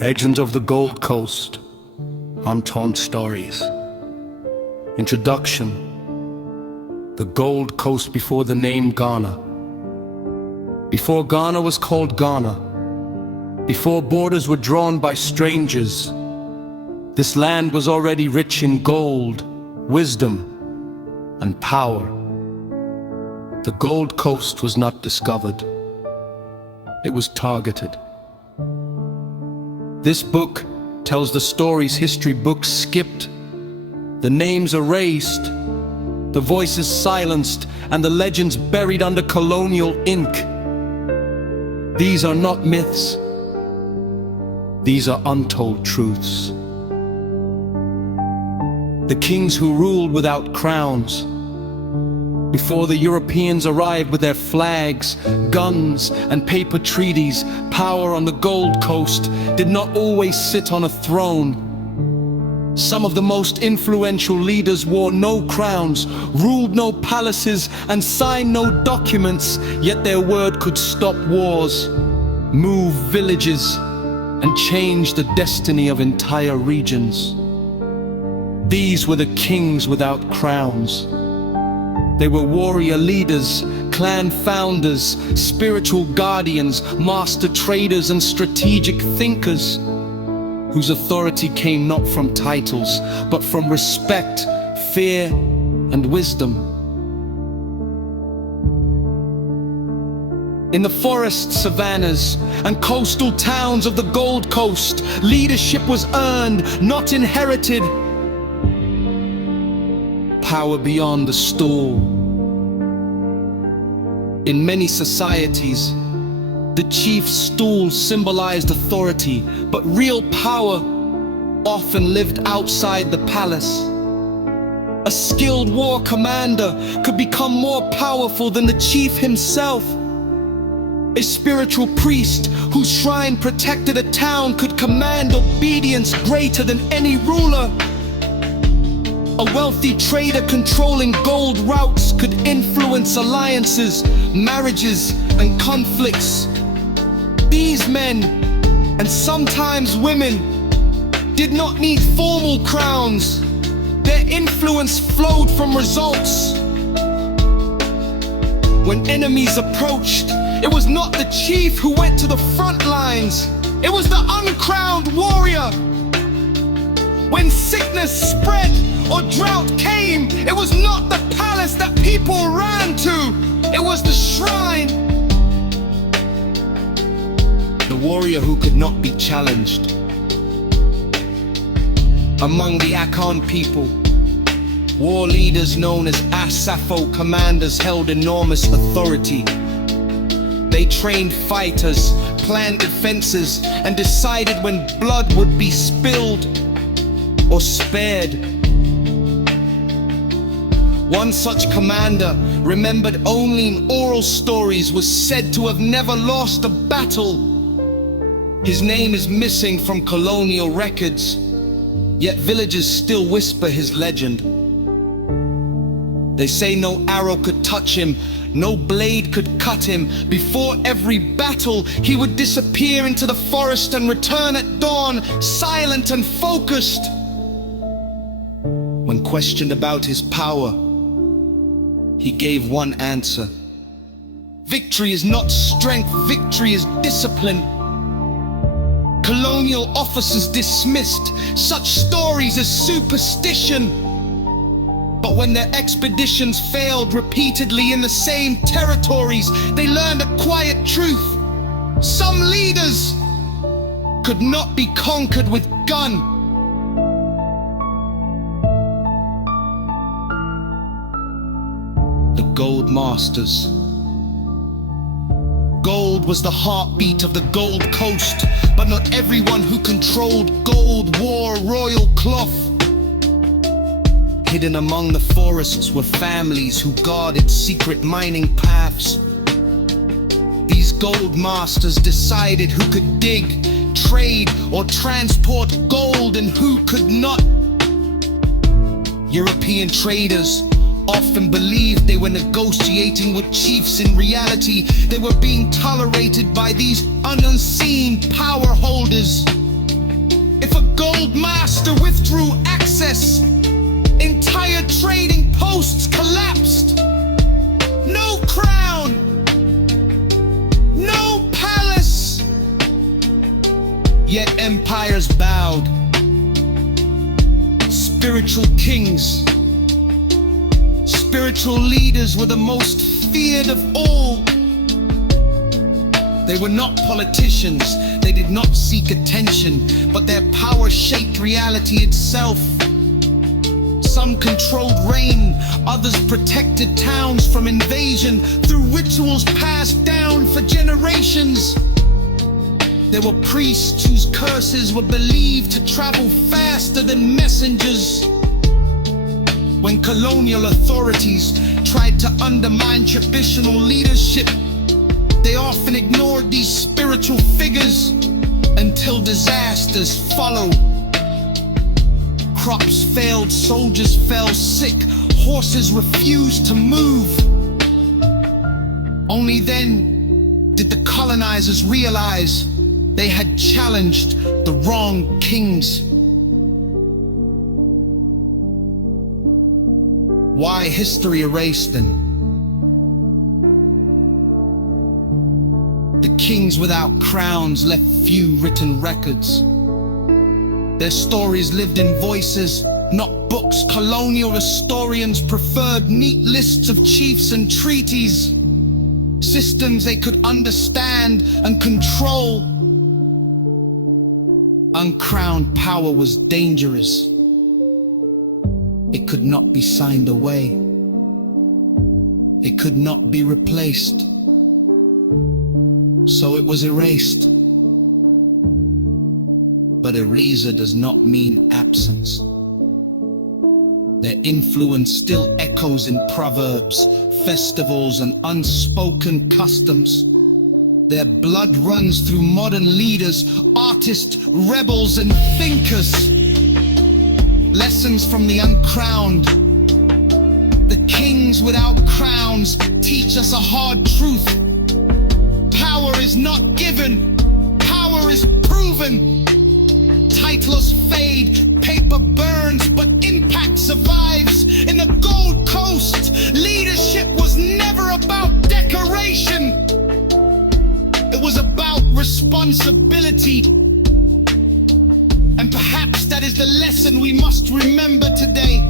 Legends of the Gold Coast, Untold Stories. Introduction. The Gold Coast before the name Ghana. Before Ghana was called Ghana, before borders were drawn by strangers, this land was already rich in gold, wisdom, and power. The Gold Coast was not discovered. It was targeted. This book tells the stories history books skipped, the names erased, the voices silenced, and the legends buried under colonial ink. These are not myths. These are untold truths. The kings who ruled without crowns, before the Europeans arrived with their flags, guns, and paper treaties, power on the Gold Coast did not always sit on a throne. Some of the most influential leaders wore no crowns, ruled no palaces, and signed no documents, yet their word could stop wars, move villages, and change the destiny of entire regions. These were the kings without crowns. They were warrior leaders, clan founders, spiritual guardians, master traders, and strategic thinkers, whose authority came not from titles, but from respect, fear, and wisdom. In the forest savannas and coastal towns of the Gold Coast, leadership was earned, not inherited. Power beyond the stool. In many societies, the chief's stool symbolized authority, but real power often lived outside the palace. A skilled war commander could become more powerful than the chief himself. A spiritual priest whose shrine protected a town could command obedience greater than any ruler. A wealthy trader controlling gold routes could influence alliances, marriages, and conflicts. These men, and sometimes women, did not need formal crowns. Their influence flowed from results. When enemies approached, it was not the chief who went to the front lines. It was the uncrowned warrior. When sickness spread or drought came, it was not the palace that people ran to, it was the shrine. The warrior who could not be challenged. Among the Akan people, war leaders known as Asafo commanders held enormous authority. They trained fighters, planned defenses, and decided when blood would be spilled or spared. One such commander, remembered only in oral stories, was said to have never lost a battle. His name is missing from colonial records, yet villagers still whisper his legend. They say no arrow could touch him, no blade could cut him. Before every battle, he would disappear into the forest and return at dawn, silent and focused. When questioned about his power, he gave one answer. Victory is not strength, victory is discipline. Colonial officers dismissed such stories as superstition. But when their expeditions failed repeatedly in the same territories, they learned a quiet truth. Some leaders could not be conquered with gun. The Gold Masters. Gold was the heartbeat of the Gold Coast, but not everyone who controlled gold wore royal cloth. Hidden among the forests were families who guarded secret mining paths. These gold masters decided who could dig, trade, or transport gold and who could not. European traders often believed they were negotiating with chiefs. In reality, they were being tolerated by these unseen power holders. If a gold master withdrew access, entire trading posts collapsed. No crown, no palace, yet empires bowed. Spiritual kings, spiritual leaders were the most feared of all. They were not politicians, they did not seek attention, but their power shaped reality itself. Some controlled rain, others protected towns from invasion through rituals passed down for generations. There were priests whose curses were believed to travel faster than messengers. When colonial authorities tried to undermine traditional leadership, they often ignored these spiritual figures until disasters followed. Crops failed, soldiers fell sick, horses refused to move. Only then did the colonizers realize they had challenged the wrong kings. Why history erased them? The kings without crowns left few written records. Their stories lived in voices, not books. Colonial historians preferred neat lists of chiefs and treaties, systems they could understand and control. Uncrowned power was dangerous. It could not be signed away. It could not be replaced. So it was erased. But eraser does not mean absence. Their influence still echoes in proverbs, festivals, and unspoken customs. Their blood runs through modern leaders, artists, rebels, and thinkers. Lessons from the uncrowned. The kings without crowns teach us a hard truth. Power is not given, power is proven. Titles fade, paper burns, but impact survives. In the Gold Coast, leadership was never about decoration. It was about responsibility. And perhaps that is the lesson we must remember today.